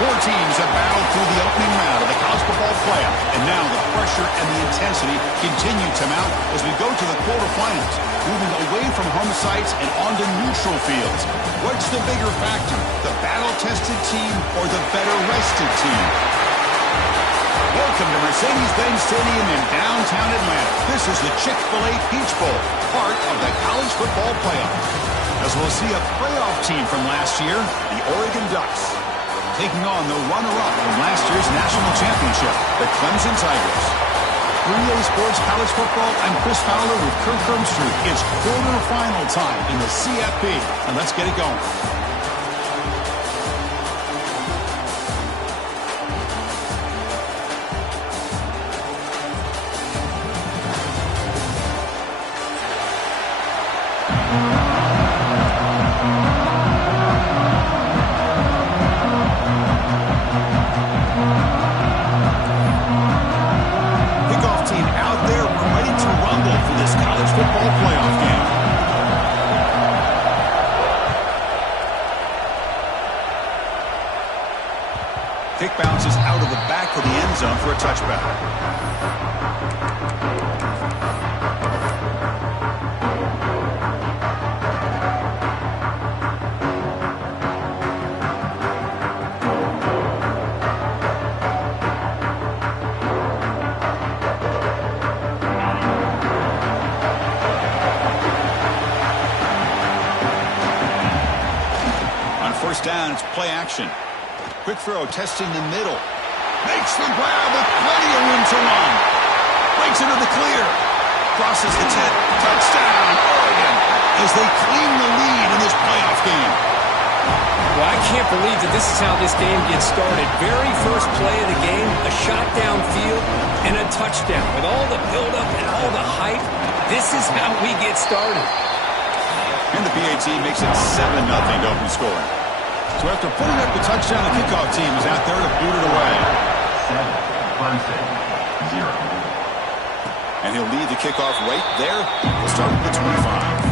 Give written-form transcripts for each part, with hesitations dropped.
Four teams have battled through the opening round of the college football playoff, and now the pressure and the intensity continue to mount as we go to the quarterfinals, moving away from home sites and onto neutral fields. What's the bigger factor, the battle-tested team or the better-rested team? Welcome to Mercedes-Benz Stadium in downtown Atlanta. This is the Chick-fil-A Peach Bowl, part of the college football playoff. As we'll see a playoff team from last year, the Oregon Ducks, taking on the runner-up from last year's national championship, the Clemson Tigers. 3A Sports College Football, I'm Chris Fowler with Kirk Hermstreet. It's quarterfinal time in the CFP, and let's get it going. Kick bounces out of the back of the end zone for a touchback. On first down, it's play action. Quick throw, testing the middle. Makes the grab with plenty of room to run. Breaks into the clear. Crosses the 10. Touchdown, Oregon, as they claim the lead in this playoff game. Well, I can't believe that this is how this game gets started. Very first play of the game, a shot downfield, and a touchdown. With all the buildup and all the hype, this is how we get started. And the PAT makes it 7-0 to open scoring. So after putting up the touchdown, the kickoff team is out there to boot it away. 7, 0. And he'll lead the kickoff right there. We'll start with the 25.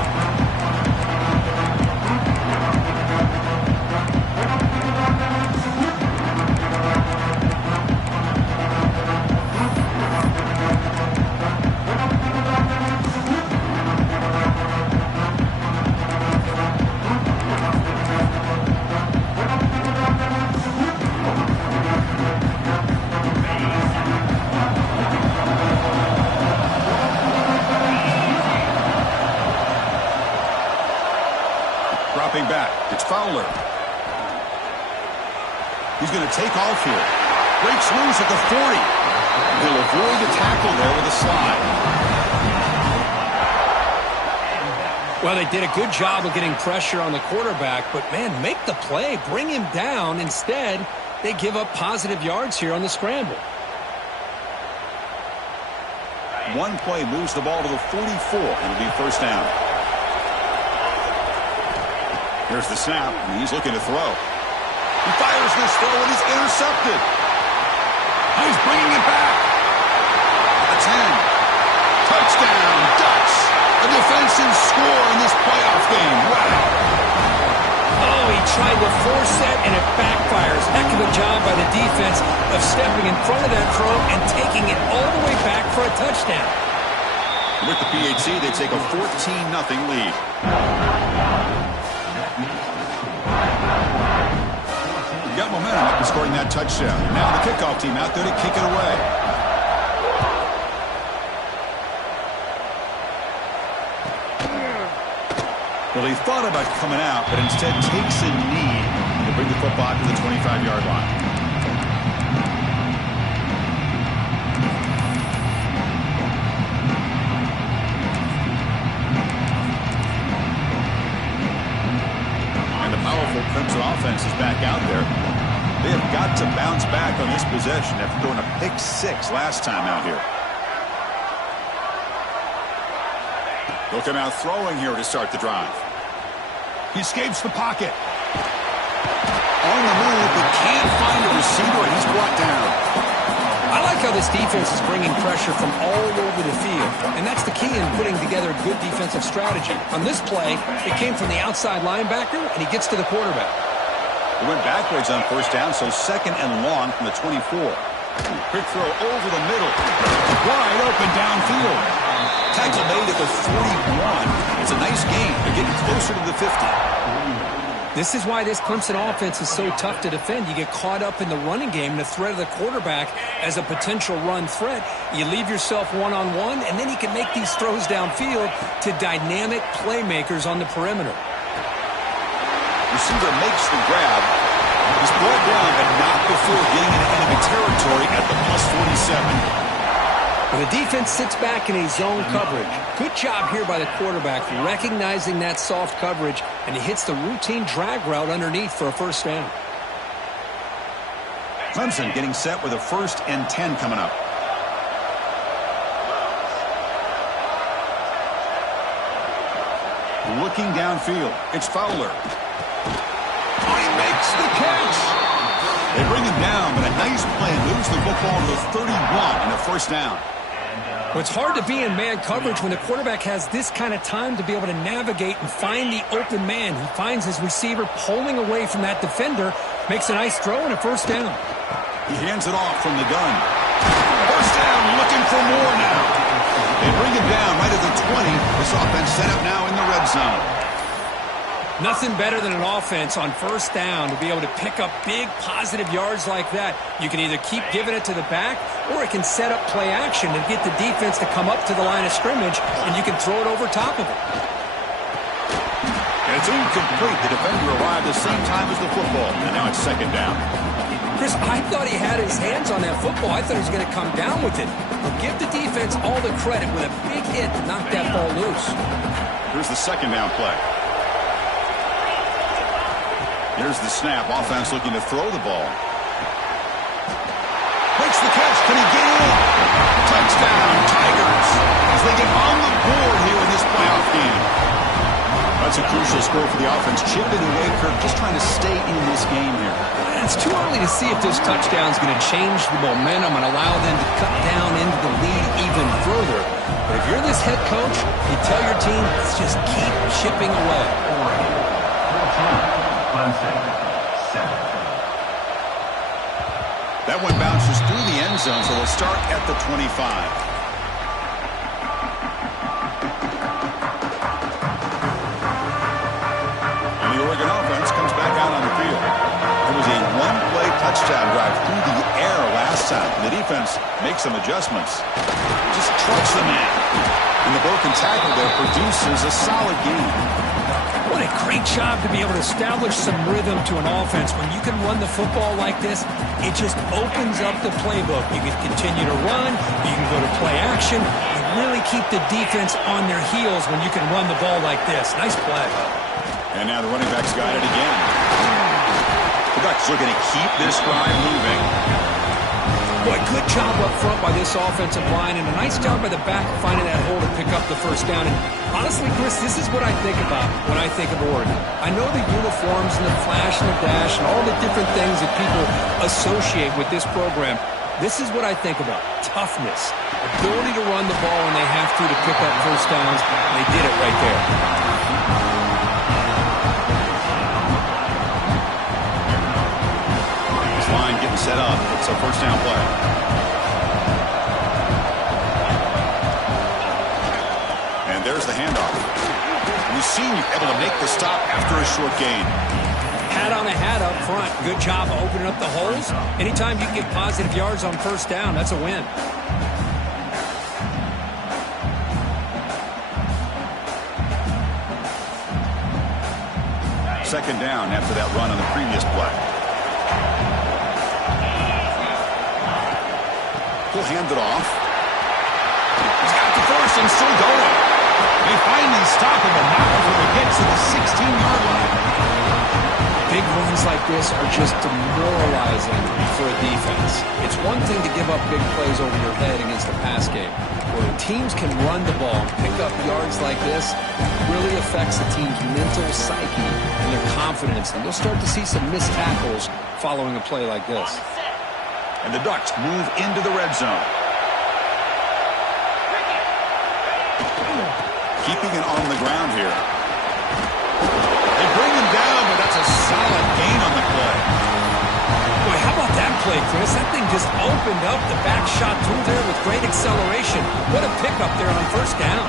Dropping back, it's Fowler. He's going to take off here. Breaks loose at the 40. He'll avoid the tackle there with a slide. Well, they did a good job of getting pressure on the quarterback, but, man, make the play. Bring him down. Instead, they give up positive yards here on the scramble. One play moves the ball to the 44, and it'll be first down. Here's the snap, and he's looking to throw. He fires this throw, and he's intercepted. He's bringing it back. A 10. Touchdown, Ducks. A defensive score in this playoff game. Wow. Oh, he tried to force that, and it backfires. Heck of a job by the defense of stepping in front of that throw and taking it all the way back for a touchdown. With the PAT, they take a 14-0 lead. Got momentum up and scoring that touchdown. Now the kickoff team out there to kick it away. Well, he thought about coming out, but instead takes a knee to bring the football to the 25-yard line. And the powerful Clemson offense is back out there. They have got to bounce back on this possession after throwing a pick-6 last time out here. They'll come out throwing here to start the drive. He escapes the pocket. On the move, but can't find a receiver, and he's brought down. I like how this defense is bringing pressure from all over the field, and that's the key in putting together good defensive strategy. On this play, it came from the outside linebacker, and he gets to the quarterback. He went backwards on first down, so second and long from the 24. Quick throw over the middle. Wide open downfield. Tackle made at the 41. It's a nice gain. They're getting closer to the 50. This is why this Clemson offense is so tough to defend. You get caught up in the running game, the threat of the quarterback as a potential run threat. You leave yourself one-on-one, and then you can make these throws downfield to dynamic playmakers on the perimeter. Receiver makes the grab. He's brought down, but not before getting into enemy territory at the +47. Well, the defense sits back in a zone coverage. Good job here by the quarterback recognizing that soft coverage, and he hits the routine drag route underneath for a first down. Clemson getting set with a 1st and 10 coming up. Looking downfield, it's Fowler. Oh, he makes the catch. They bring him down, but a nice play moves the football to the 31 and a first down. Well, it's hard to be in man coverage when the quarterback has this kind of time to be able to navigate and find the open man. He finds his receiver pulling away from that defender, makes a nice throw and a first down. He hands it off from the gun. First down, looking for more now. They bring him down right at the 20. This offense set up now in the red zone. Nothing better than an offense on first down to be able to pick up big positive yards like that. You can either keep giving it to the back, or it can set up play action and get the defense to come up to the line of scrimmage, and you can throw it over top of it. And it's incomplete. The defender arrived the same time as the football, and now it's second down. Chris, I thought he had his hands on that football. I thought he was going to come down with it. But give the defense all the credit with a big hit to knock that ball loose. Here's the second down play. Here's the snap. Offense looking to throw the ball. Makes the catch. Can he get in? Touchdown, Tigers, as they get on the board here in this playoff game. That's a crucial score for the offense. Chipping away, Kirk, just trying to stay in this game here. It's too early to see if this touchdown is going to change the momentum and allow them to cut down into the lead even further. But if you're this head coach, you tell your team, let's just keep chipping away. That one bounces through the end zone, so they'll start at the 25. And the Oregon offense comes back out on the field. It was a one-play touchdown drive through the air last time. The defense makes some adjustments. Just trucks the man. And the broken tackle there produces a solid game. What a great job to be able to establish some rhythm to an offense. When you can run the football like this, it just opens up the playbook. You can continue to run. You can go to play action. You really keep the defense on their heels when you can run the ball like this. Nice play. And now the running back's got it again. The Ducks looking to keep this drive moving. Boy, good job up front by this offensive line, and a nice job by the back finding that hole to pick up the first down. And honestly, Chris, this is what I think about when I think of Oregon. I know the uniforms and the flash and the dash and all the different things that people associate with this program. This is what I think about. Toughness. Ability to run the ball when they have to pick up first downs. And they did it right there. Line getting set up. It's a first down play. And there's the handoff. We've seen you able to make the stop after a short gain. Hat on a hat up front. Good job opening up the holes. Anytime you can get positive yards on first down, that's a win. Second down after that run on the previous play. He'll hand it off. He's got the first and still going. They finally stop him, but not before he gets to the 16-yard line. Big runs like this are just demoralizing for a defense. It's one thing to give up big plays over your head against the pass game. Where teams can run the ball and pick up yards like this, it really affects the team's mental psyche and their confidence. And you'll start to see some missed tackles following a play like this. And the Ducks move into the red zone. Keeping it on the ground here. They bring him down, but that's a solid gain on the play. play, Chris. That thing just opened up. The back shot through there with great acceleration. What a pickup there on first down.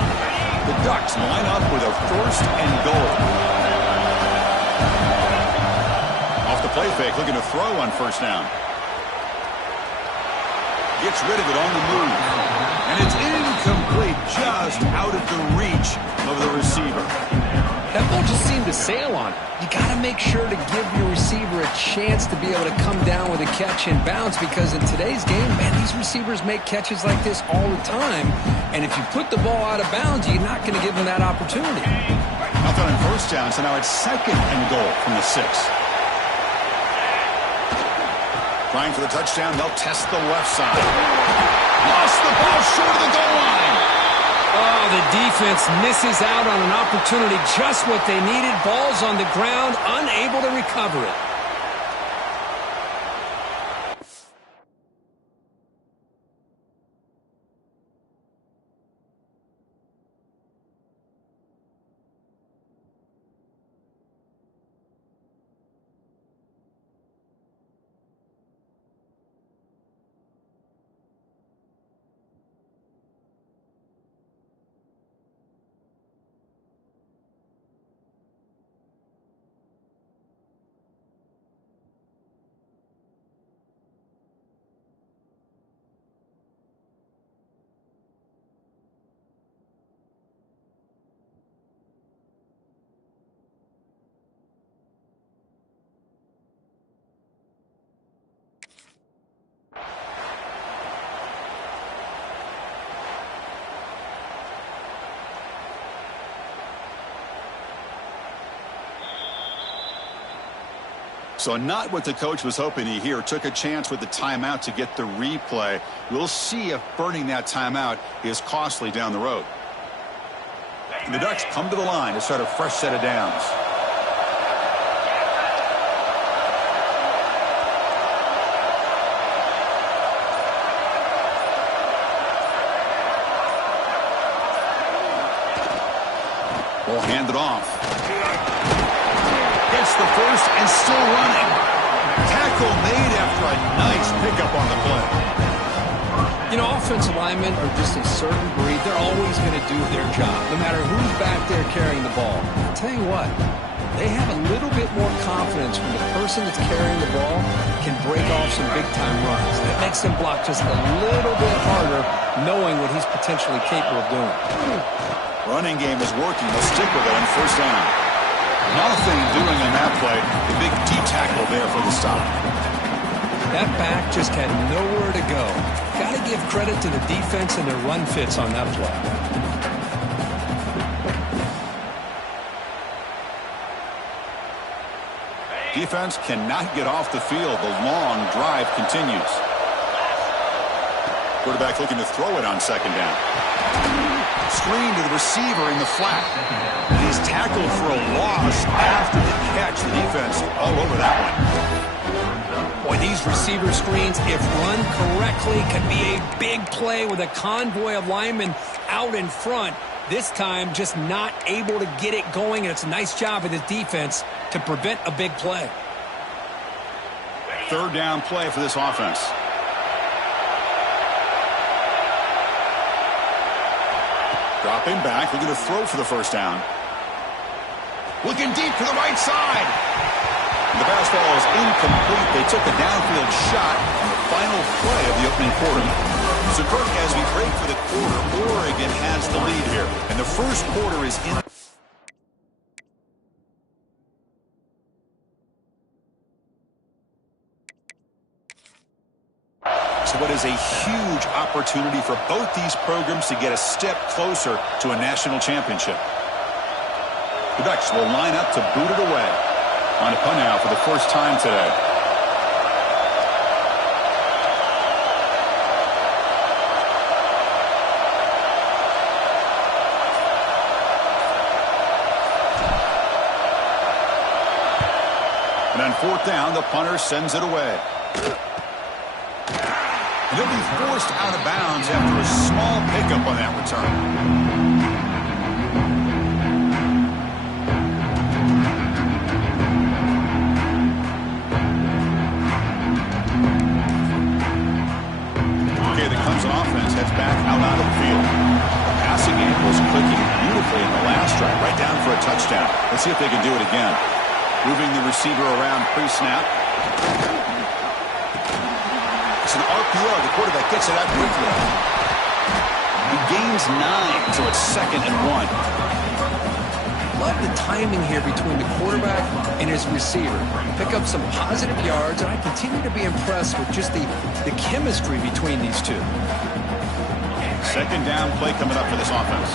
The Ducks line up with a 1st and goal. Off the play fake, looking to throw on first down. Gets rid of it on the move. And it's incomplete, just out of the reach of the receiver. That ball just seemed to sail on it. You got to make sure to give your receiver a chance to be able to come down with a catch and bounce, because in today's game, man, these receivers make catches like this all the time. And if you put the ball out of bounds, you're not going to give them that opportunity. Nothing on first down, so now it's 2nd and goal from the 6. Trying for the touchdown, they'll test the left side. Lost the ball short of the goal line. Oh, the defense misses out on an opportunity, just what they needed. Ball's on the ground, unable to recover it. So not what the coach was hoping to hear. Took a chance with the timeout to get the replay. We'll see if burning that timeout is costly down the road. And the Ducks come to the line to start a fresh set of downs. Ball handed off. Gets the first and still running. Tackle made after a nice pickup on the play. You know, offensive linemen are just a certain breed. They're always going to do their job, no matter who's back there carrying the ball. I'll tell you what, they have a little bit more confidence when the person that's carrying the ball can break off some big-time runs. That makes them block just a little bit harder, knowing what he's potentially capable of doing. Running game is working. They'll stick with it on first down. Nothing doing on that play. The big D tackle there for the stop. That back just had nowhere to go. Got to give credit to the defense and their run fits on that play. Defense cannot get off the field. The long drive continues. Quarterback looking to throw it on second down. Screen to the receiver in the flat. And he's tackled for a loss after the catch. The defense all over that one. Boy, these receiver screens, if run correctly, can be a big play with a convoy of linemen out in front. This time, just not able to get it going, and it's a nice job of the defense to prevent a big play. Third down play for this offense. Dropping back, looking to throw for the first down. Looking deep to the right side. The pass ball is incomplete. They took a downfield shot on the final play of the opening quarter. So, Kirk, as we break for the quarter, Oregon has the lead here. And the first quarter is in. So what is a huge opportunity for both these programs to get a step closer to a national championship. The Ducks will line up to boot it away. On a punt now for the first time today. And on fourth down, the punter sends it away. And he'll be forced out of bounds after a small pickup on that return. beautifully in the last drive, right down for a touchdown. Let's see if they can do it again. Moving the receiver around pre-snap. It's an RPO. The quarterback gets it out quickly. He gains 9, so it's 2nd and 1. Love the timing here between the quarterback and his receiver. Pick up some positive yards, and I continue to be impressed with just the chemistry between these two. 2nd down play coming up for this offense.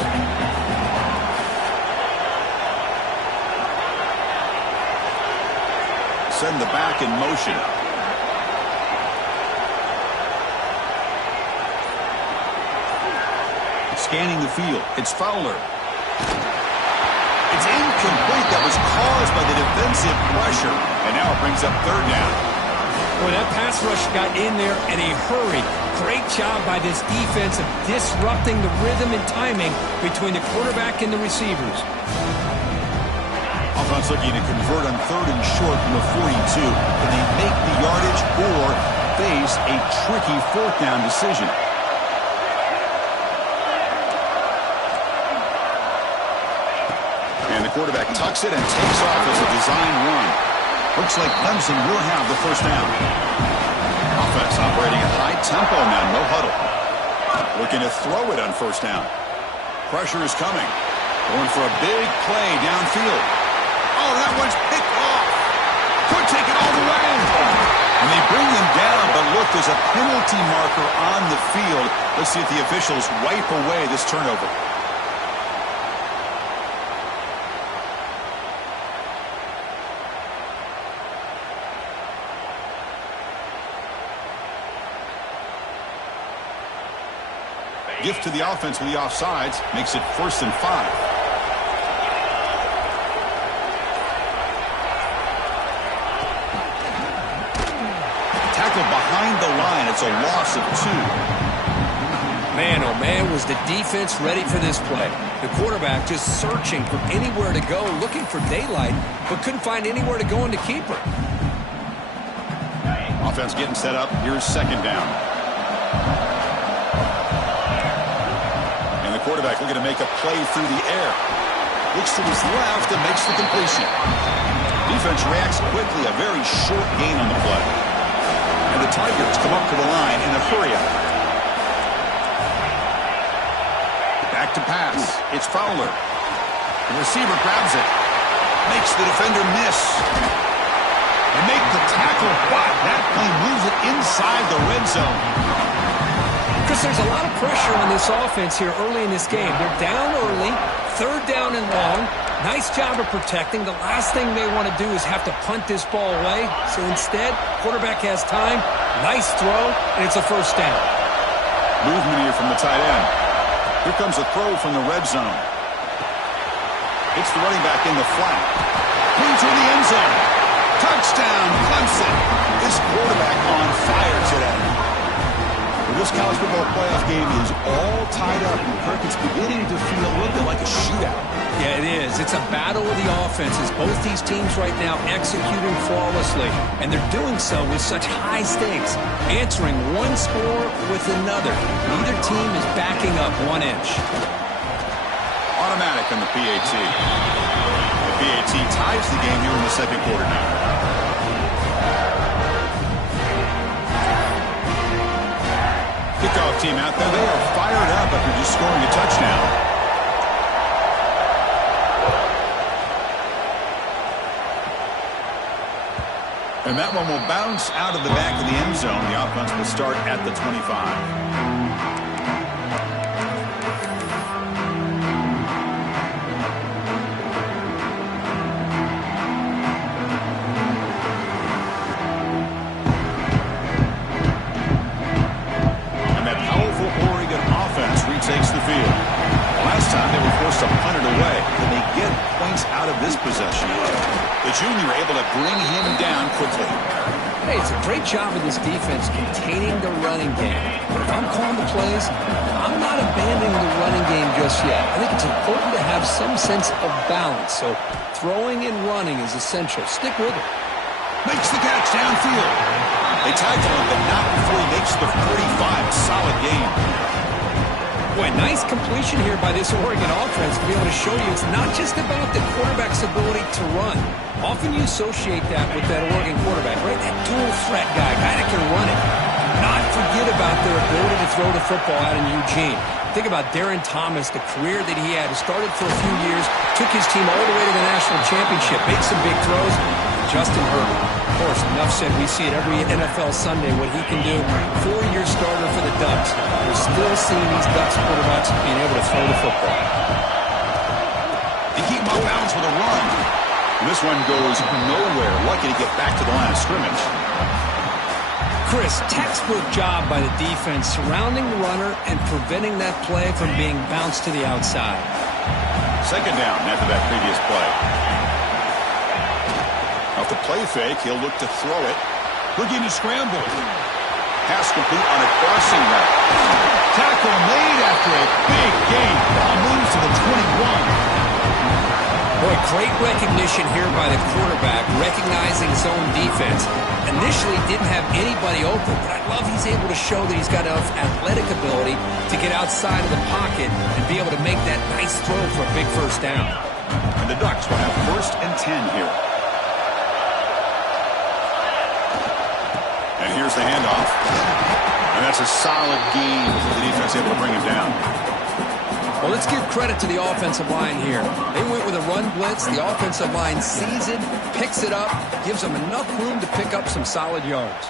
Send the back in motion. Scanning the field. It's Fowler. It's incomplete. That was caused by the defensive pressure. And now it brings up 3rd down. Boy, that pass rush got in there in a hurry. Great job by this defense of disrupting the rhythm and timing between the quarterback and the receivers. Offense looking to convert on 3rd and short from the 42. Can they make the yardage or face a tricky 4th down decision? And the quarterback tucks it and takes off as a design run. Looks like Clemson will have the 1st down. Offense operating at high tempo now, no huddle. Looking to throw it on 1st down. Pressure is coming. Going for a big play downfield. Oh, that one's picked off. Could take it all the way. And they bring him down, but look, there's a penalty marker on the field. Let's see if the officials wipe away this turnover. Gift to the offense with the offsides. Makes it 1st and 5. Tackle behind the line. It's a loss of 2. Man, oh man, was the defense ready for this play. The quarterback just searching for anywhere to go, looking for daylight, but couldn't find anywhere to go into keeper. Offense getting set up. Here's 2nd down. Quarterback looking to make a play through the air. Looks to his left and makes the completion. Defense reacts quickly. A very short gain on the play. And the Tigers come up to the line in a hurry-up. Back to pass. It's Fowler. The receiver grabs it. Makes the defender miss. And make the tackle, but that play moves it inside the red zone. Chris, there's a lot of pressure on this offense here early in this game. They're down early, 3rd down and long. Nice job of protecting. The last thing they want to do is have to punt this ball away. So instead, quarterback has time. Nice throw, and it's a 1st down. Movement here from the tight end. Here comes a throw from the red zone. It's the running back in the flat. Into the end zone. Touchdown, Clemson. This quarterback on fire today. This college football playoff game is all tied up. Kirk, it's beginning to feel a little bit like a shootout. Yeah, it is. It's a battle of the offenses. Both these teams right now executing flawlessly, and they're doing so with such high stakes, answering one score with another. Neither team is backing up 1 inch. Automatic on the PAT. The PAT ties the game here in the 2nd quarter now. Kickoff team out there. They are fired up after just scoring a touchdown. And that one will bounce out of the back of the end zone. The offense will start at the 25. Takes the field. Last time they were forced to punt it away. Can they get points out of this possession? The junior able to bring him down quickly. Hey, it's a great job of this defense containing the running game. But if I'm calling the plays, I'm not abandoning the running game just yet. I think it's important to have some sense of balance. So throwing and running is essential. Stick with it. Makes the catch downfield. They tackle him, but not before he makes the 45. Solid game. Boy, nice completion here by this Oregon offense to be able to show you it's not just about the quarterback's ability to run. Often you associate that with that Oregon quarterback, right? That dual threat guy that can run it. Do not forget about their ability to throw the football out in Eugene. Think about Darren Thomas, the career that he had. He started for a few years, took his team all the way to the national championship, made some big throws. Justin Herbert, of course, enough said. We see it every NFL Sunday what he can do. 4-year starter for the Ducks. We're still seeing these Ducks quarterbacks being able to throw the football. They keep him off bounds with a run. This one goes nowhere. Lucky to get back to the line of scrimmage. Chris, textbook job by the defense surrounding the runner and preventing that play from being bounced to the outside. Second down after that previous play. Off the play fake, he'll look to throw it. Looking to scramble. Pass complete on a crossing route. Tackle made after a big gain. Ball moves to the 21. Boy, great recognition here by the quarterback, recognizing zone defense. Initially didn't have anybody open, but I love he's able to show that he's got enough athletic ability to get outside of the pocket and be able to make that nice throw for a big first down. And the Ducks will have 1st and 10 here. And here's the handoff. And that's a solid gain for the defense, able to bring him down. Well, let's give credit to the offensive line here. They went with a run blitz. The offensive line sees it, picks it up, gives them enough room to pick up some solid yards.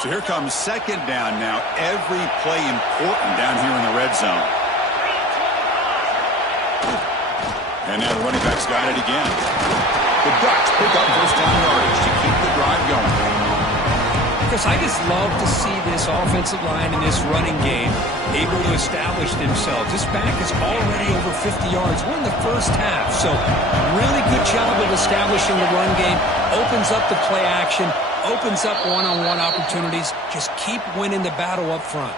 So here comes second down now. Every play important down here in the red zone. And now the running back's got it again. The Ducks pick up first down yardage to keep the drive going. Chris, I just love to see this offensive line in this running game able to establish themselves. This back is already over 50 yards. We're in the first half, so really good job of establishing the run game. Opens up the play action, opens up one-on-one opportunities. Just keep winning the battle up front.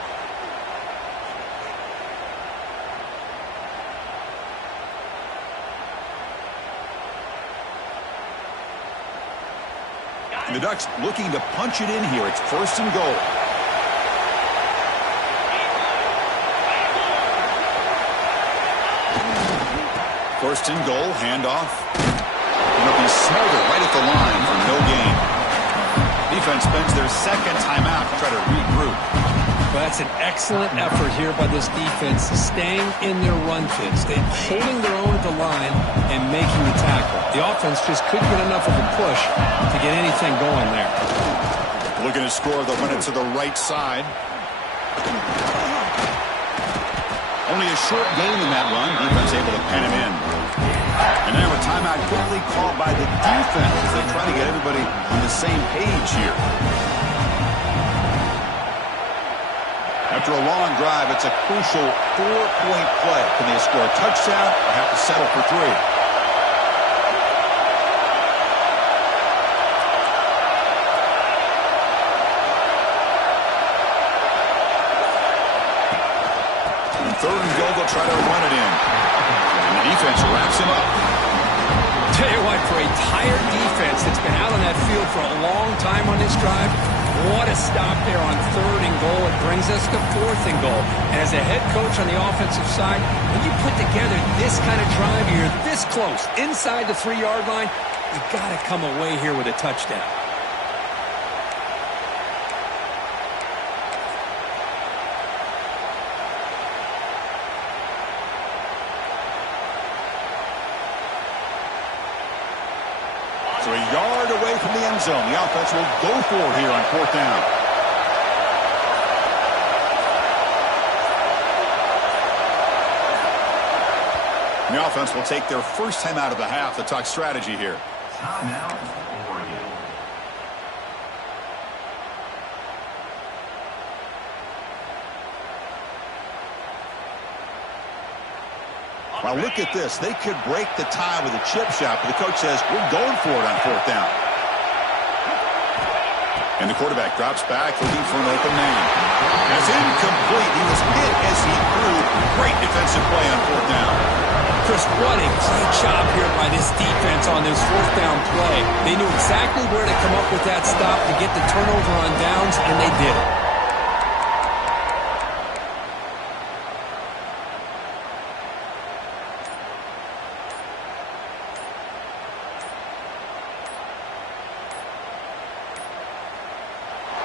The Ducks looking to punch it in here. It's 1st and goal. First and goal, handoff. It'll be smothered right at the line for no gain. Defense spends their second timeout to try to regroup. Well, that's an excellent effort here by this defense, staying in their run fits. They're holding their own at the line and making the tackle. The offense just couldn't get enough of a push to get anything going there. Looking to score, they'll run it to the right side. Only a short gain in that run. Defense able to pen him in. And now a timeout quickly called by the defense as they try to get everybody on the same page here. After a long drive, it's a crucial 4-point play. Can they score a touchdown or have to settle for 3? Third and goal, they'll try to run it in. And the defense wraps him up. Tell you what, for a tired defense that's been out on that field for a long time on this drive, what a stop there on 3rd and goal. It brings us to 4th and goal. And as a head coach on the offensive side, when you put together this kind of drive, you're this close, inside the 3-yard line, you got to come away here with a touchdown. So a yard away from the end zone. The offense will go for it here on 4th down. The offense will take their first time out of the half to talk strategy here. Timeout, Oregon. Well, look at this. They could break the tie with a chip shot, but the coach says, we're going for it on 4th down. And the quarterback drops back, looking for an open man. It's incomplete. He was hit as he threw. Great defensive play on 4th down. Chris, what a great job here by this defense on this fourth down play. They knew exactly where to come up with that stop to get the turnover on downs, and they did it.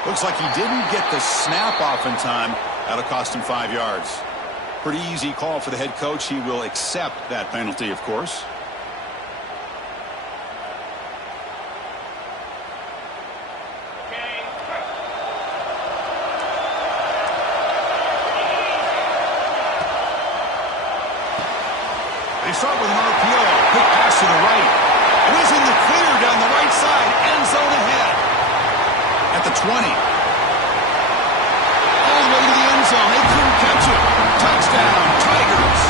Looks like he didn't get the snap off in time. That'll cost him 5 yards. Pretty easy call for the head coach. He will accept that penalty, of course. They start with an RPO. Quick pass to the right. And he's in the clear down the right side. End zone ahead. At the 20. All the way to the end zone. They couldn't catch it. Touchdown, Tigers.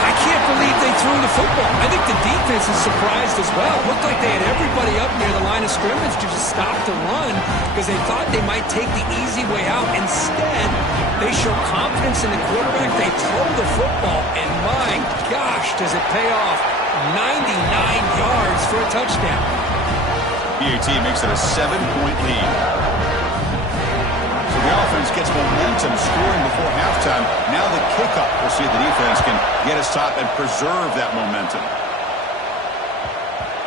I can't believe they threw the football. I think the defense is surprised as well. It looked like they had everybody up near the line of scrimmage to just stop the run because they thought they might take the easy way out. Instead, they show confidence in the quarterback. They throw the football, and my gosh, does it pay off. 99 yards for a touchdown. PAT makes it a 7-point lead. So the offense gets momentum scoring before halftime. Now the kickoff. We'll see if the defense can get a stop and preserve that momentum.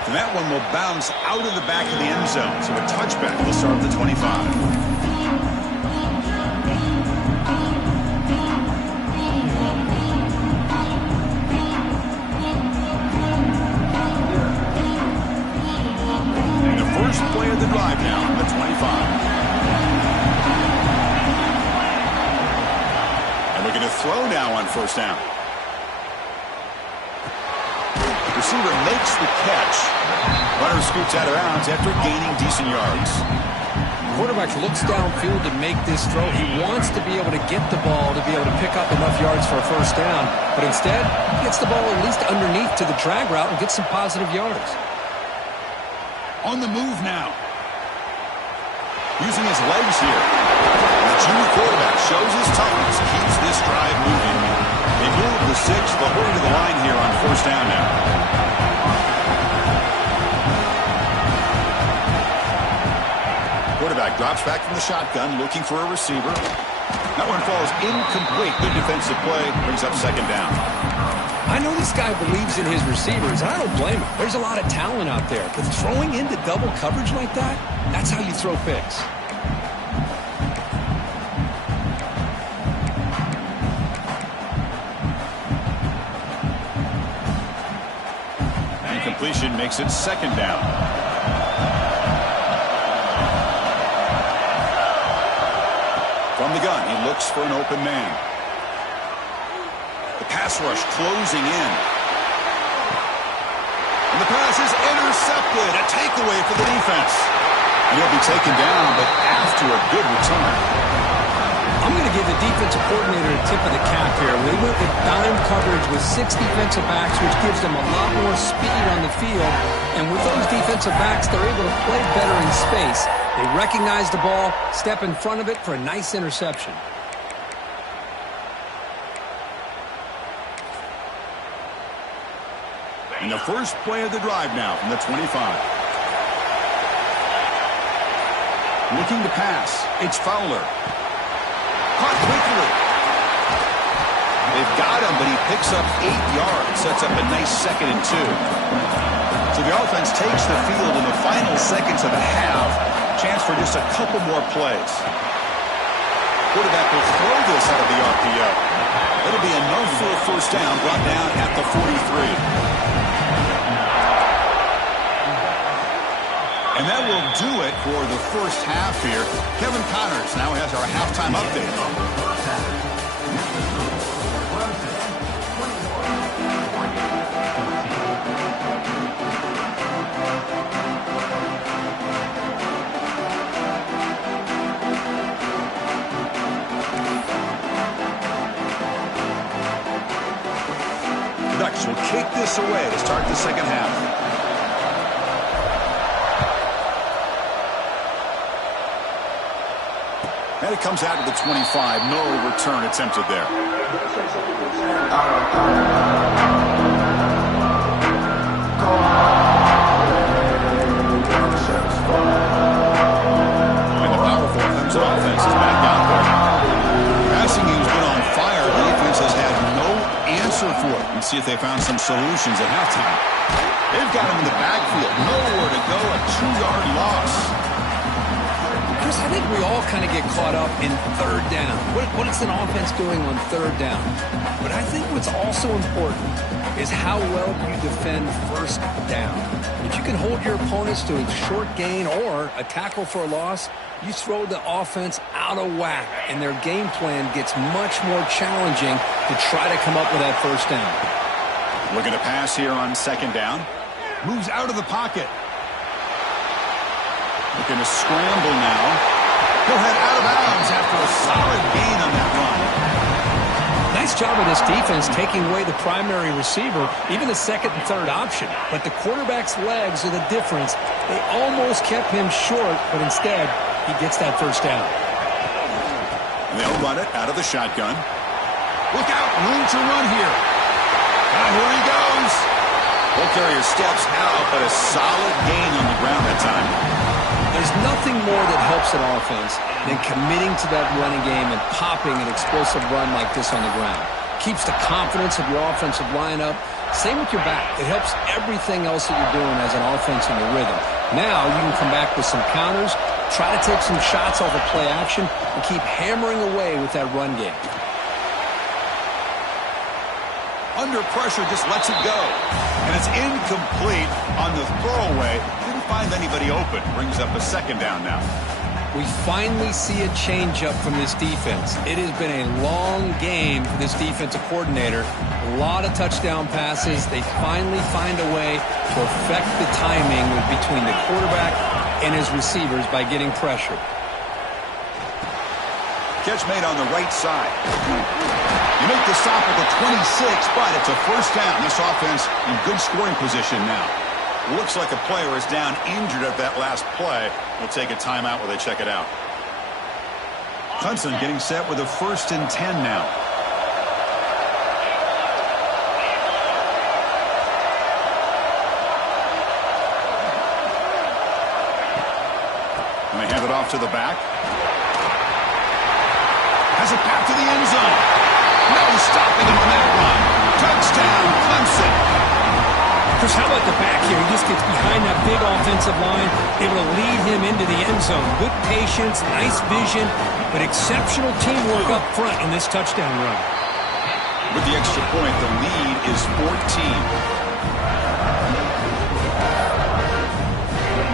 And that one will bounce out of the back of the end zone. So a touchback will start at the 25. First play of the drive now on the 25. And looking to throw now on first down. Receiver makes the catch. Runner scoots out of bounds after gaining decent yards. Quarterback looks downfield to make this throw. He wants to be able to get the ball to be able to pick up enough yards for a first down. But instead, he gets the ball at least underneath to the drag route and gets some positive yards. On the move now. Using his legs here. The junior quarterback shows his toughness, keeps this drive moving. They move the 6, but we're to the line here on first down now. Quarterback drops back from the shotgun, looking for a receiver. That one falls incomplete. Good defensive play, brings up second down. I know this guy believes in his receivers, and I don't blame him. There's a lot of talent out there, but throwing into double coverage like that, that's how you throw picks. Incompletion makes it second down. From the gun, he looks for an open man. The pass rush closing in. And the pass is intercepted. A takeaway for the defense. And he'll be taken down, but after a good return. I'm going to give the defensive coordinator a tip of the cap here. They went with dime coverage with 6 defensive backs, which gives them a lot more speed on the field. And with those defensive backs, they're able to play better in space. They recognize the ball, step in front of it for a nice interception. And the first play of the drive now from the 25. Looking to pass. It's Fowler. Caught quickly. They've got him, but he picks up 8 yards. Sets up a nice 2nd and 2. So the offense takes the field in the final seconds of the half. Chance for just a couple more plays. Quarterback will throw this out of the RPO. It'll be enough for a first down, brought down at the 43. And that will do it for the first half here. Kevin Connors now has our halftime update. The Ducks will kick this away to start the second half. And it comes out to the 25. No return attempted there. And the powerful Clemson offense is back out there. Passing game's been on fire. The defense has had no answer for it. Let's see if they found some solutions at halftime. They've got him in the backfield. Nowhere to go. A 2-yard loss. Chris, I think we all kind of get caught up in third down. What is an offense doing on third down? But I think what's also important is how well you defend first down. If you can hold your opponents to a short gain or a tackle for a loss, you throw the offense out of whack, and their game plan gets much more challenging to try to come up with that first down. Looking to pass here on second down. Moves out of the pocket. Looking to scramble now. He'll head out of bounds after a solid gain on that run. Nice job of this defense taking away the primary receiver, even the second and third option. But the quarterback's legs are the difference. They almost kept him short, but instead, he gets that first down. They'll run it out of the shotgun. Look out, room to run here. And here he goes. Ball carrier steps out, but a solid gain on the ground that time. There's nothing more that helps an offense than committing to that running game and popping an explosive run like this on the ground. Keeps the confidence of your offensive lineup. Same with your back. It helps everything else that you're doing as an offense in the rhythm. Now you can come back with some counters, try to take some shots off of play action, and keep hammering away with that run game. Under pressure, just lets it go. And it's incomplete on the throwaway. Didn't find anybody open. Brings up a second down now. We finally see a change-up from this defense. It has been a long game for this defensive coordinator. A lot of touchdown passes. They finally find a way to affect the timing between the quarterback and his receivers by getting pressure. Catch made on the right side. You make the stop at the 26, but it's a first down. This offense in good scoring position now. Looks like a player is down injured at that last play. We'll take a timeout while they check it out. Clemson getting set with a 1st and 10 now. And they hand it off to the back. Has a path to the end zone. No stopping him on that run. Touchdown, Clemson. Chris, how about the back here? He just gets behind that big offensive line, able to lead him into the end zone. Good patience, nice vision, but exceptional teamwork up front on this touchdown run. With the extra point, the lead is 14.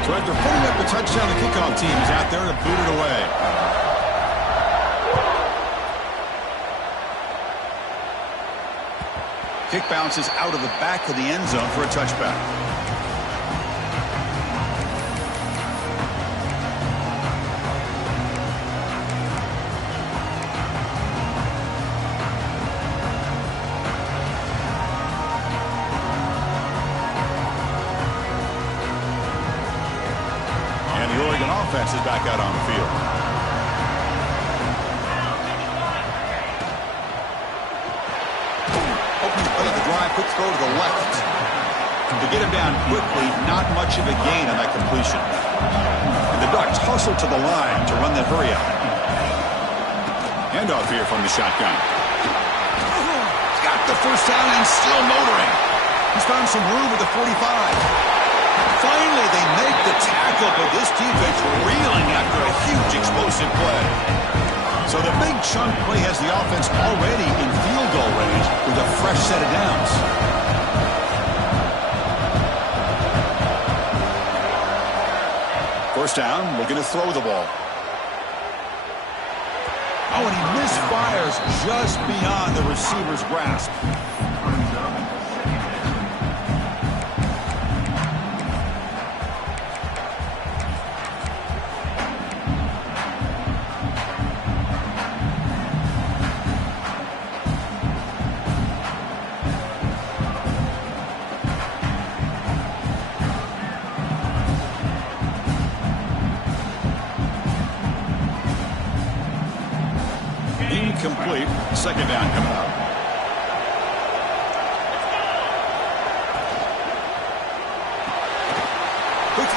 So after putting up the touchdown, the kickoff team is out there to boot it away. Kick bounces out of the back of the end zone for a touchback. And the Oregon offense is back out on the field. Quick throw to the left. To get him down quickly, not much of a gain on that completion. And the Ducks hustle to the line to run that hurry out. Handoff here from the shotgun. He's got the first down and still motoring. He's found some room at the 45. Finally, they make the tackle, but this defense reeling after a huge explosive play. So the big chunk play has the offense already in field goal range with a fresh set of downs. First down, looking to throw the ball. Oh, and he misfires just beyond the receiver's grasp. Incomplete. Second down coming up.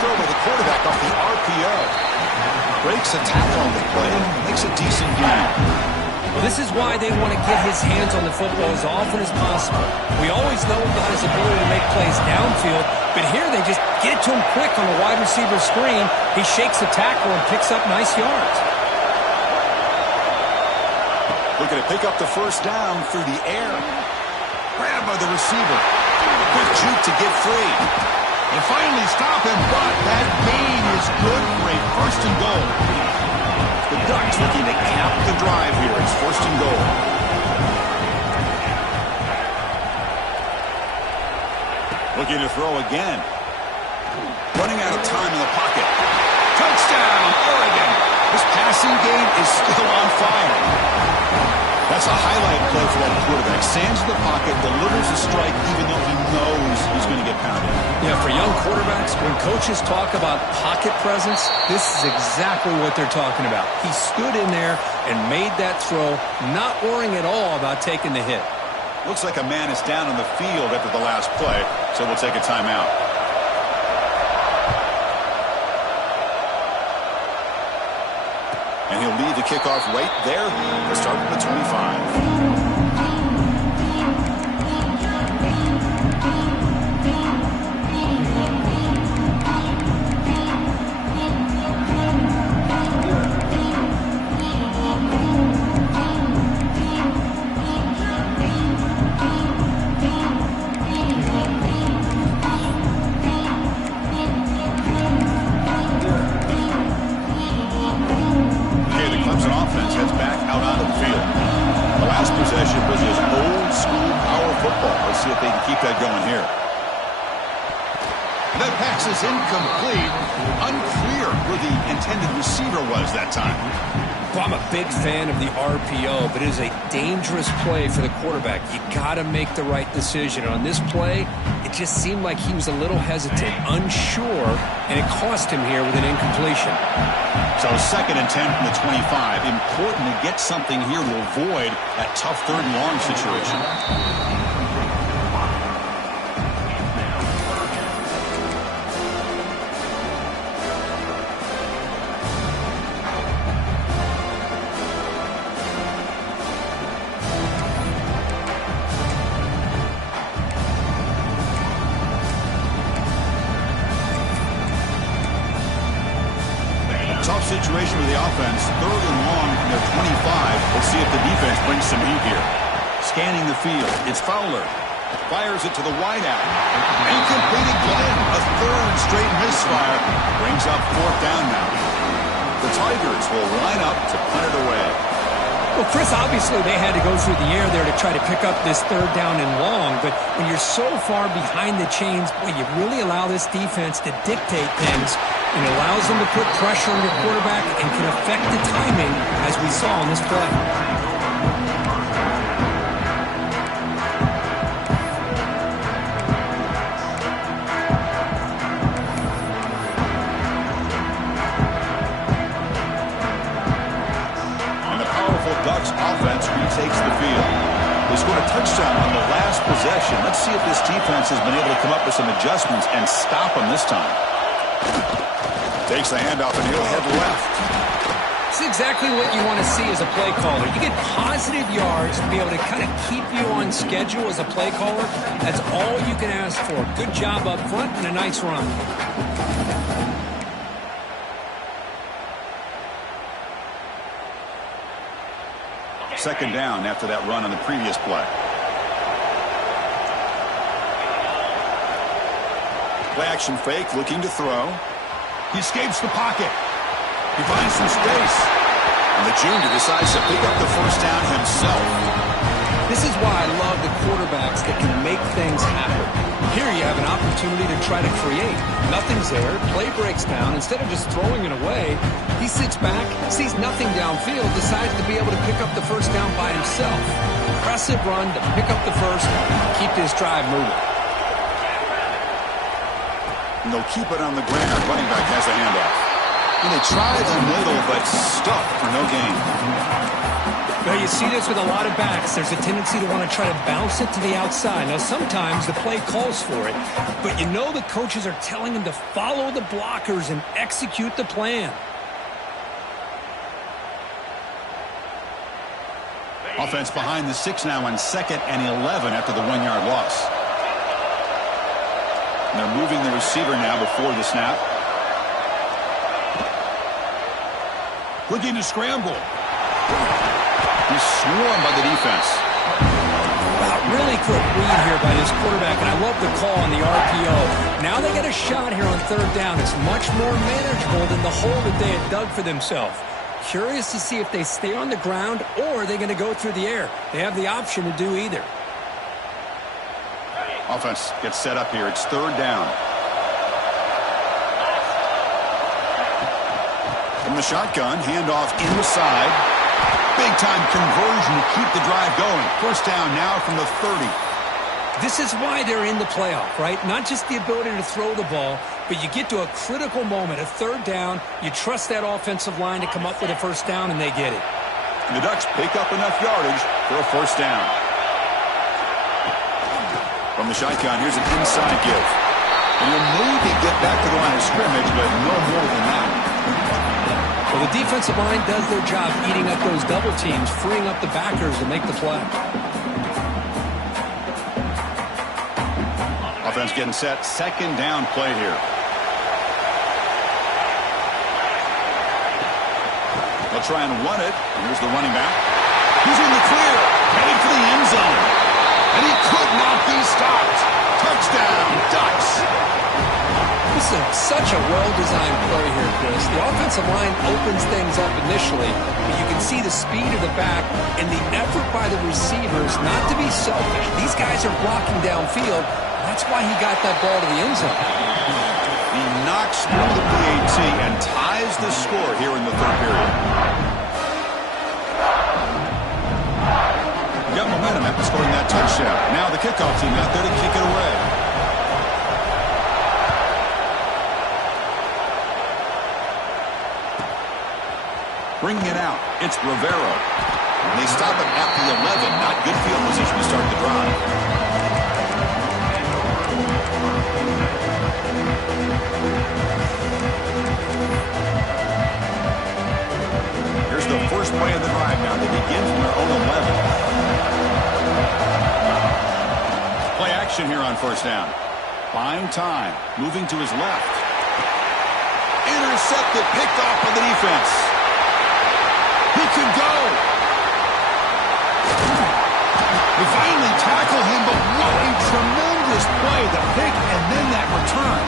throw by the quarterback off the RPO. Breaks a tackle on the play, makes a decent gain. Well, this is why they want to get his hands on the football as often as possible. We always know about his ability to make plays downfield, but here they just get it to him quick on the wide receiver screen. He shakes the tackle and picks up nice yards. Looking to pick up the first down through the air. Grabbed by the receiver. Quick juke to get free. They finally stop him, but that gain is good for a first and goal. The Ducks looking to cap the drive here. It's first and goal. Looking to throw again. Running out of time in the pocket. Touchdown, Oregon. This passing game is still on fire. That's a highlight play for that quarterback. Sands in the pocket, delivers a strike even though he knows he's going to get pounded. Yeah, for young quarterbacks, when coaches talk about pocket presence, this is exactly what they're talking about. He stood in there and made that throw, not worrying at all about taking the hit. Looks like a man is down on the field after the last play, so we'll take a timeout. And he'll lead the kickoff right there to start at the 25. Incomplete. Unclear where the intended receiver was that time. Well, I'm a big fan of the RPO, but it is a dangerous play for the quarterback. You got to make the right decision. On this play, it just seemed like he was a little hesitant, unsure, and it cost him here with an incompletion. So 2nd and 10 from the 25. Important to get something here to avoid that tough 3rd and long situation. Situation with the offense, 3rd and long from their 25. Let's see if the defense brings some heat here. Scanning the field, it's Fowler. Fires it to the wideout. Incomplete again. A 3rd straight misfire. Brings up 4th down now. The Tigers will line up to punt it away. Well, Chris, obviously they had to go through the air there to try to pick up this 3rd down and long, but when you're so far behind the chains, boy, you really allow this defense to dictate things, and it allows them to put pressure on your quarterback and can affect the timing, as we saw on this play. Ducks offense retakes the field. They scored a touchdown on the last possession. Let's see if this defense has been able to come up with some adjustments and stop them this time. Takes the handoff and he'll head left. It's exactly what you want to see as a play caller. You get positive yards to be able to kind of keep you on schedule as a play caller. That's all you can ask for. Good job up front and a nice run. 2nd down after that run on the previous play. Play action fake, looking to throw. He escapes the pocket. He finds some space. And the junior decides to pick up the first down himself. This is why I love the quarterbacks that can make things happen. Here you have an opportunity to try to create. Nothing's there. Play breaks down. Instead of just throwing it away, he sits back, sees nothing downfield, decides to be able to pick up the first down by himself. Impressive run to pick up the first, keep this drive moving. And they'll keep it on the ground. Running back has the handoff. And they try the middle, but stuck for no gain. Well, you see this with a lot of backs. There's a tendency to want to try to bounce it to the outside. Now, sometimes the play calls for it, but you know the coaches are telling them to follow the blockers and execute the plan. Offense behind the 6 now on 2nd and 11 after the 1-yard loss. And they're moving the receiver now before the snap. Looking to scramble. He's swarmed by the defense. Really quick read here by this quarterback, and I love the call on the RPO. Now they get a shot here on 3rd down. It's much more manageable than the hole that they had dug for themselves. Curious to see if they stay on the ground or are they going to go through the air. They have the option to do either. Offense gets set up here. It's 3rd down. From the shotgun, handoff inside. Big-time conversion to keep the drive going. 1st down now from the 30. This is why they're in the playoff, right? Not just the ability to throw the ball, but you get to a critical moment, a 3rd down. You trust that offensive line to come up with a 1st down, and they get it. And the Ducks pick up enough yardage for a 1st down. From the shotgun, here's an inside give. And he'll maybe get back to the line of scrimmage, but no more than that. Well, the defensive line does their job eating up those double teams, freeing up the backers to make the play. Offense getting set. 2nd down play here. They'll try and run it. Here's the running back. He's in the clear. Heading for the end zone. And he could not be stopped. Touchdown, Ducks. This is such a well-designed play here, Chris. The offensive line opens things up initially, but you can see the speed of the back and the effort by the receivers not to be selfish. These guys are blocking downfield. That's why he got that ball to the end zone. He knocks through the PAT and ties the score here in the 3rd period. Got momentum after scoring that touchdown. Now the kickoff team out there to kick it away. Bringing it out, it's Rivero. And they stop it at the 11. Not good field position to start the drive. Here's the first play of the drive now. They begin from their own 11. Play action here on 1st down. Buying time. Moving to his left. Intercepted. Picked off by the defense. He could go. They finally tackle him, but what a tremendous play. The pick and then that return.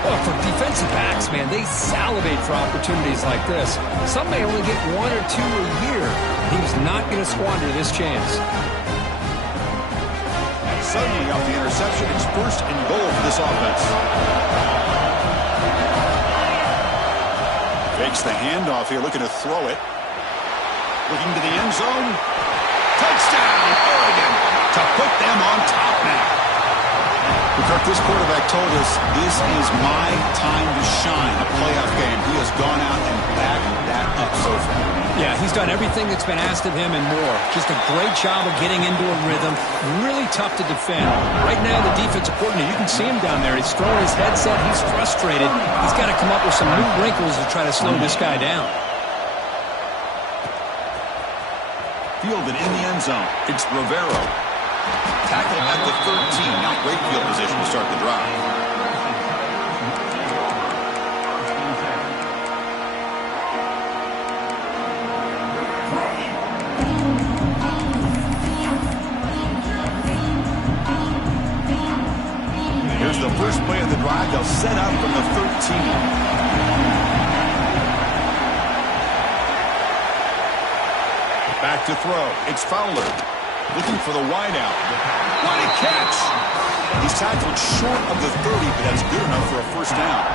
Well, for defensive backs, man, they salivate for opportunities like this. Some may only get 1 or 2 a year. He was not going to squander this chance. Suddenly off the interception, it's 1st and goal for this offense. Fakes the handoff here, looking to throw it. Looking to the end zone. Touchdown, Oregon, to put them on top now. Kirk, this quarterback told us this is my time to shine, a playoff game. He has gone out and backed that up so far. Yeah, he's done everything that's been asked of him and more. Just a great job of getting into a rhythm. Really tough to defend. Right now, the defensive coordinator, you can see him down there. He's throwing his headset. He's frustrated. He's got to come up with some new wrinkles to try to slow this guy down. Fielded in the end zone. It's Rivero. Tackle at the 13. Not great field position to start the drive. Here's the first play of the drive. They'll set up from the 13. Back to throw. It's Fowler. Looking for the wideout. What a catch! He's tackled short of the 30, but that's good enough for a first down.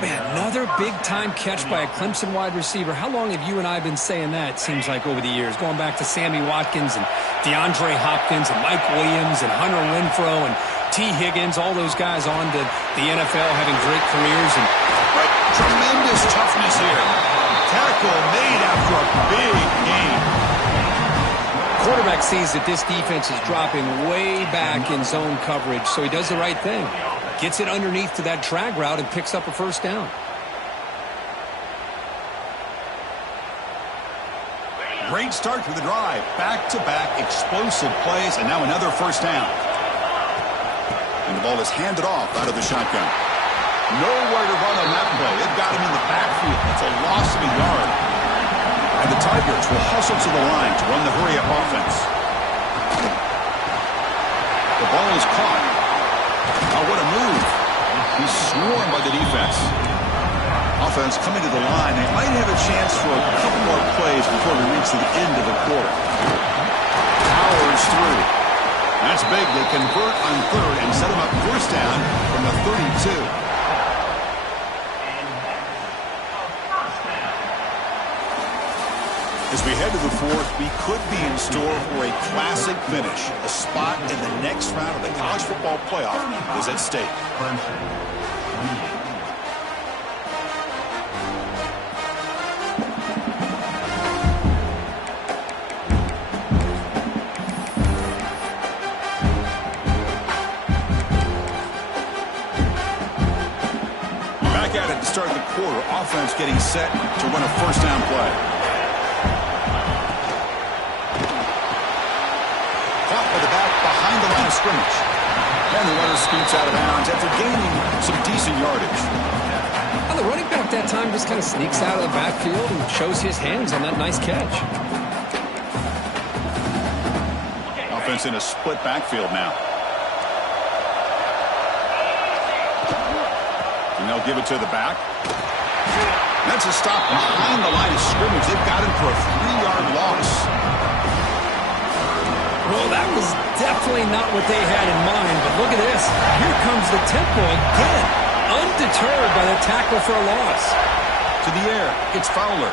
Man, another big-time catch by a Clemson wide receiver. How long have you and I been saying that, it seems like, over the years? Going back to Sammy Watkins and DeAndre Hopkins and Mike Williams and Hunter Renfrow and T. Higgins, all those guys on to the NFL having great careers. And tremendous toughness here. tackle made after a big gain. Quarterback sees that this defense is dropping way back in zone coverage, so he does the right thing. Gets it underneath to that drag route and picks up a first down. Great start to the drive. Back-to-back explosive plays, and now another first down. And the ball is handed off out of the shotgun. Nowhere to run on that play. They've got him in the backfield. It's a loss of a yard. And the Tigers will hustle to the line to run the hurry-up offense. The ball is caught. Oh, what a move. He's swarmed by the defense. Offense coming to the line. They might have a chance for a couple more plays before we reach the end of the quarter. Powers through. That's big. They convert on third and set him up first down from the 32. As we head to the fourth, we could be in store for a classic finish. A spot in the next round of the college football playoff is at stake. Back at it to start the quarter. Offense getting set to run a first down play. Behind the line of scrimmage. And the runner scoots out of bounds after gaining some decent yardage. Well, the running back that time just kind of sneaks out of the backfield and shows his hands on that nice catch. Offense in a split backfield now. And they'll give it to the back. That's a stop behind the line of scrimmage. They've got him for a 3-yard loss. Well, that was definitely not what they had in mind, but look at this. Here comes the tempo again, undeterred by the tackle for a loss. To the air, it's Fowler.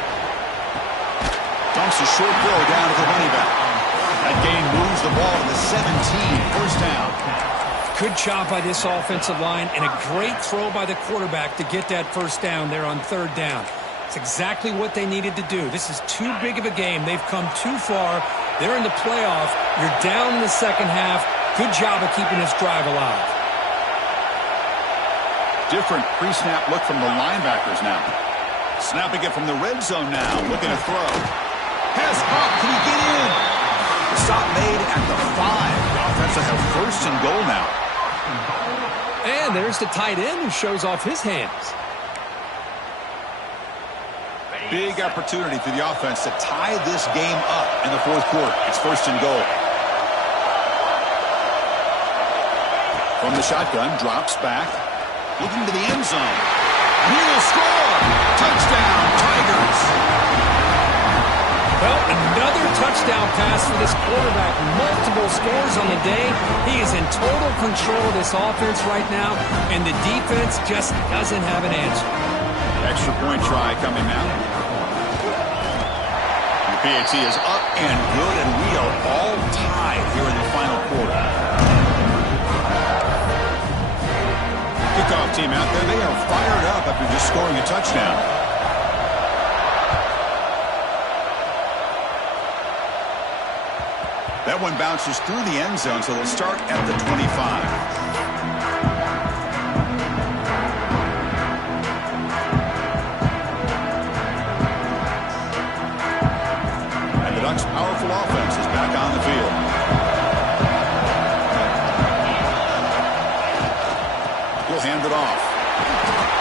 Dumps a short throw down to the running back. That gain moves the ball to the 17, first down. Good job by this offensive line, and a great throw by the quarterback to get that first down there on third down. It's exactly what they needed to do. This is too big of a game. They've come too far. They're in the playoff. You're down in the second half. Good job of keeping this drive alive. Different pre-snap look from the linebackers now. Snapping it from the red zone now. Looking to throw. Pass caught. Can he get in? Stop made at the 5. The offense will have first and goal now. And there's the tight end who shows off his hands. Big opportunity for the offense to tie this game up in the fourth quarter. It's first and goal. From the shotgun, drops back, looking to the end zone. And he will score! Touchdown, Tigers! Well, another touchdown pass for this quarterback. Multiple scores on the day. He is in total control of this offense right now, and the defense just doesn't have an answer. Extra point try coming now. PAT is up and good, and we are all tied here in the final quarter. Kickoff team out there, they are fired up after just scoring a touchdown. That one bounces through the end zone, so they'll start at the 25. Ducks' powerful offense is back on the field. He'll hand it off.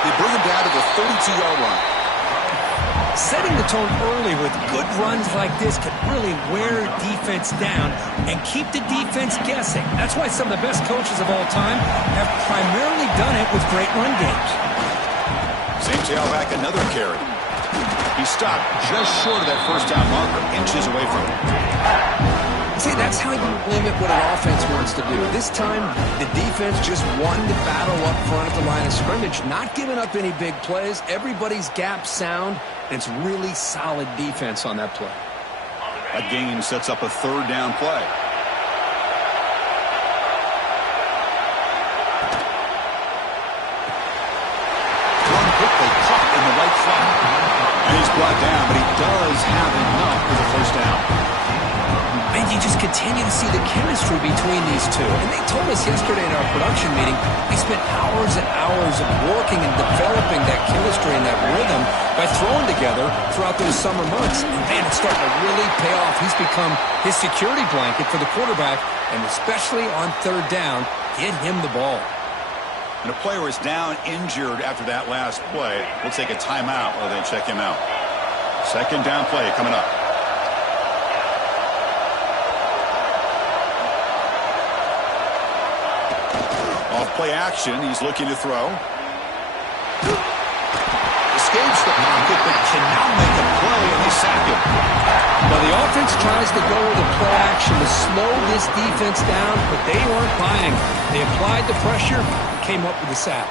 They bring him down to the 32-yard line. Setting the tone early with good runs like this can really wear defense down and keep the defense guessing. That's why some of the best coaches of all time have primarily done it with great run games. Same tailback, another carry. He stopped just short of that first down marker, inches away from it. See, that's how you limit what an offense wants to do. This time, the defense just won the battle up front at the line of scrimmage, not giving up any big plays. Everybody's gap sound, and it's really solid defense on that play. That gain sets up a third down play. Quickly caught in the right flat. And he's brought down continue to see the chemistry between these two. And they told us yesterday in our production meeting, they spent hours and hours of working and developing that chemistry and that rhythm by throwing together throughout those summer months. And man, it's starting to really pay off. He's become his security blanket for the quarterback, and especially on third down, get him the ball. And a player is down injured after that last play. We'll take a timeout while they check him out. Second down play coming up. Off play action, he's looking to throw. Escapes the pocket, but can now make a play, and they sack him. Well, the offense tries to go with a play action to slow this defense down, but they weren't buying. They applied the pressure, came up with a sack.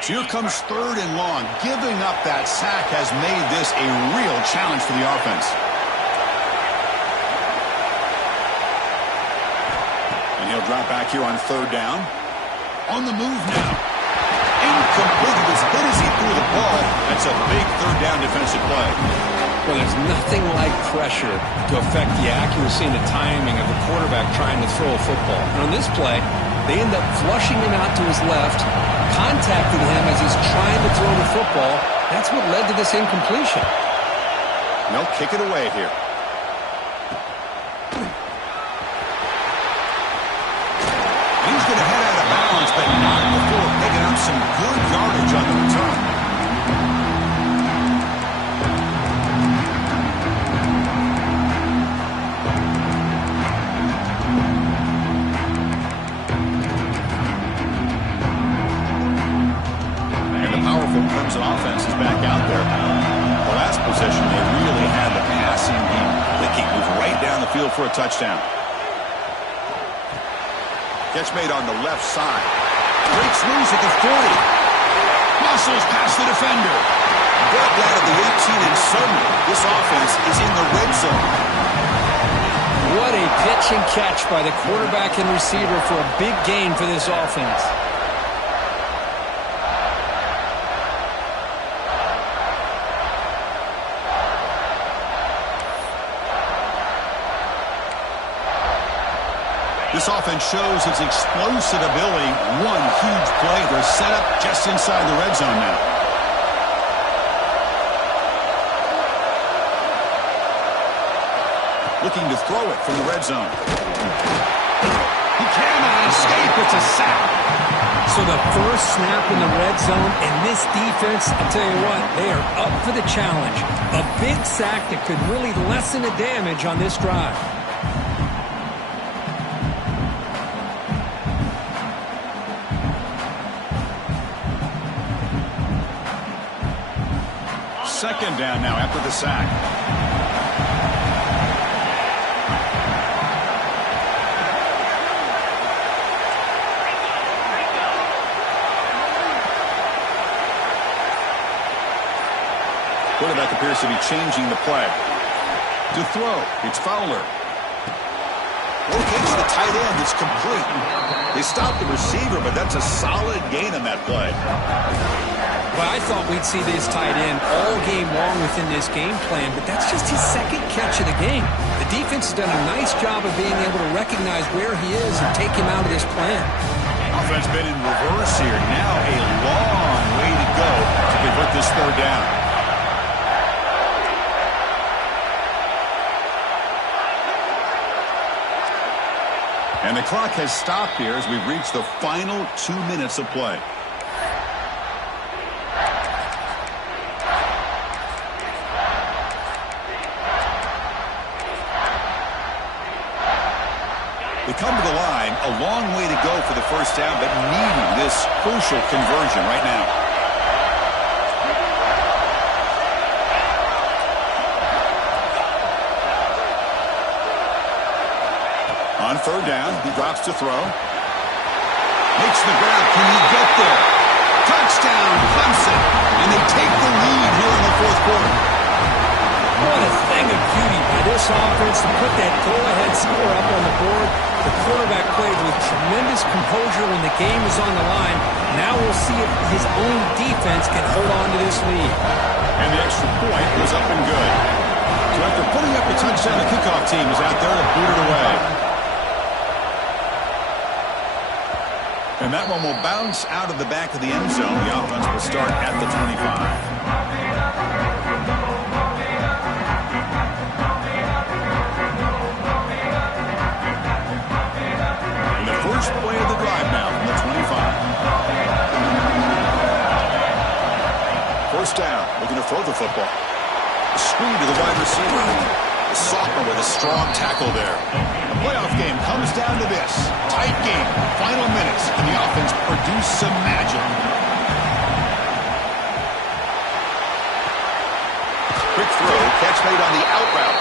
Here comes third and long. Giving up that sack has made this a real challenge for the offense. And he'll drop back here on third down. On the move now. Incomplete. He was hit as he threw the ball. That's a big third down defensive play. Well, there's nothing like pressure to affect the accuracy and the timing of the quarterback trying to throw a football. And on this play, they end up flushing him out to his left, contacting him as he's trying to throw the football. That's what led to this incompletion. No, kick it away here. He's going to head out of bounds, but not before picking up some good yardage on the return. Clemson offense is back out there. The last possession, they really had the passing game clicking. Moved right down the field for a touchdown. Catch made on the left side. Breaks loose at the 40. Muscles past the defender. Grabbed out of the 18, and suddenly this offense is in the red zone. What a pitch and catch by the quarterback and receiver for a big gain for this offense. This offense shows its explosive ability. One huge play. They're set up just inside the red zone now. Looking to throw it from the red zone. He cannot escape. It's a sack. So the first snap in the red zone, and this defense, I'll tell you what, they are up for the challenge. A big sack that could really lessen the damage on this drive. Second down now after the sack. Quarterback appears to be changing the play. To throw, it's Fowler. Locates the tight end. It's complete. They stopped the receiver, but that's a solid gain on that play. Well, I thought we'd see this tight end all game long within this game plan, but that's just his second catch of the game. The defense has done a nice job of being able to recognize where he is and take him out of this plan. Offense been in reverse here. Now a long way to go to convert this third down. And the clock has stopped here as we've reached the final 2 minutes of play. They come to the line, a long way to go for the first down, but needing this crucial conversion right now. On third down, he drops to throw. Makes the grab. Can he get there? Touchdown, Clemson. And they take the lead here in the fourth quarter. What a thing of beauty by this offense to put that go-ahead score up on the board. The quarterback played with tremendous composure when the game is on the line. Now we'll see if his own defense can hold on to this lead. And the extra point was up and good. So after putting up the touchdown, the kickoff team is out there to boot it away. And that one will bounce out of the back of the end zone. The offense will start at the 25. First play of the drive now from the 25. First down, looking to throw the football. Screen to the wide receiver. The sophomore with a strong tackle there. The playoff game comes down to this. Tight game, final minutes, and the offense produce some magic. Quick throw, catch made on the out route.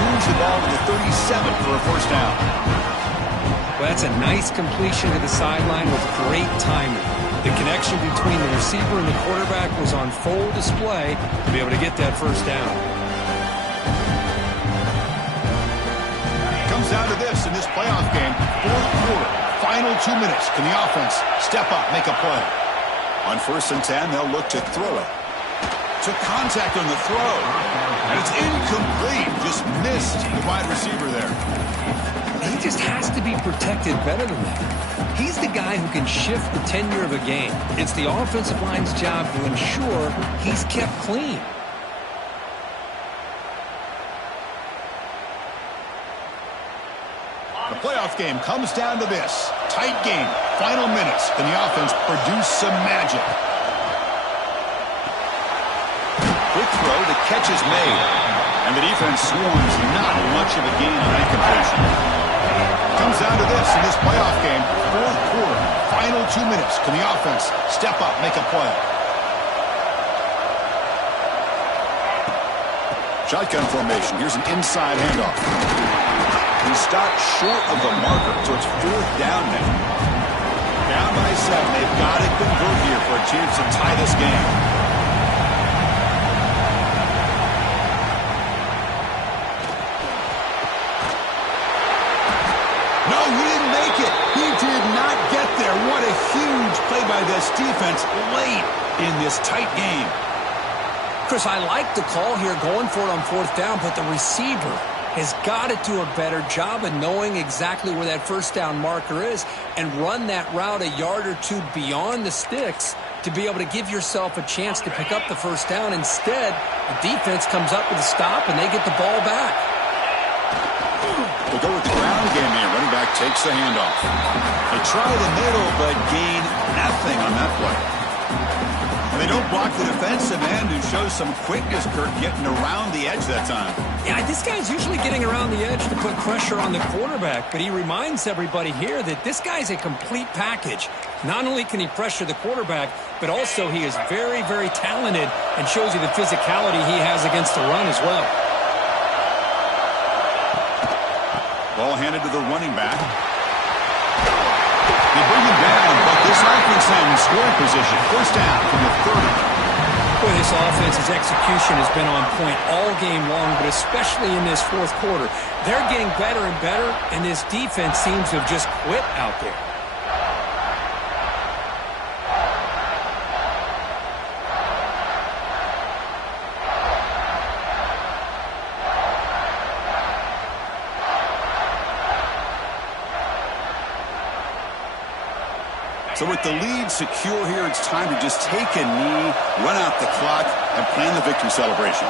Moves the ball to the 37 for a first down. Well, that's a nice completion to the sideline with great timing. The connection between the receiver and the quarterback was on full display to be able to get that first down. Comes down to this in this playoff game. Fourth quarter, final 2 minutes. Can the offense step up, make a play? On 1st and 10, they'll look to throw it. Took contact on the throw. And it's incomplete. Just missed the wide receiver there. He just has to be protected better than that. He's the guy who can shift the tenure of a game. It's the offensive line's job to ensure he's kept clean. The playoff game comes down to this. Tight game, final minutes. Can the offense produce some magic? Quick throw, the catch is made. And the defense swarms not much of a gain on that completion. Comes down to this in this playoff game. Fourth quarter, final 2 minutes. Can the offense step up, make a play? Shotgun formation. Here's an inside handoff. He stopped short of the marker, so it's 4th down now. Down by 7. They've got to convert here for a chance to tie this game. What a huge play by this defense late in this tight game. Chris, I like the call here going for it on 4th down, but the receiver has got to do a better job of knowing exactly where that first down marker is and run that route a yard or two beyond the sticks to be able to give yourself a chance to pick up the first down. Instead, the defense comes up with a stop and they get the ball back. We'll go with the ground game here. Running back takes the handoff. They try the middle, but gain nothing on that play. And they don't block the defensive end, who shows some quickness, Kirk, getting around the edge that time. Yeah, this guy's usually getting around the edge to put pressure on the quarterback, but he reminds everybody here that this guy's a complete package. Not only can he pressure the quarterback, but also he is very, very talented and shows you the physicality he has against the run as well. Ball handed to the running back. They bring him down, but this offense now in scoring position. First down from the 30. Boy, this offense's execution has been on point all game long, but especially in this fourth quarter. They're getting better and better, and this defense seems to have just quit out there. So with the lead secure here, it's time to just take a knee, run out the clock, and plan the victory celebration.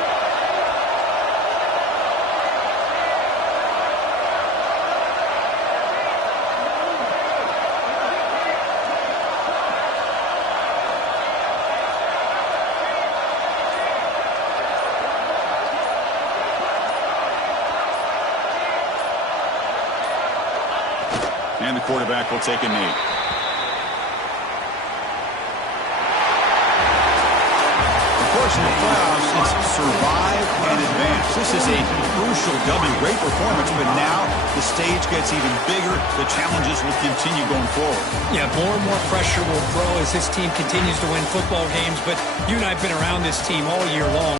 And the quarterback will take a knee. In the playoffs, it's survive and advance. This is a crucial W. Great performance, but now the stage gets even bigger. The challenges will continue going forward. Yeah, more and more pressure will grow as this team continues to win football games, but you and I have been around this team all year long.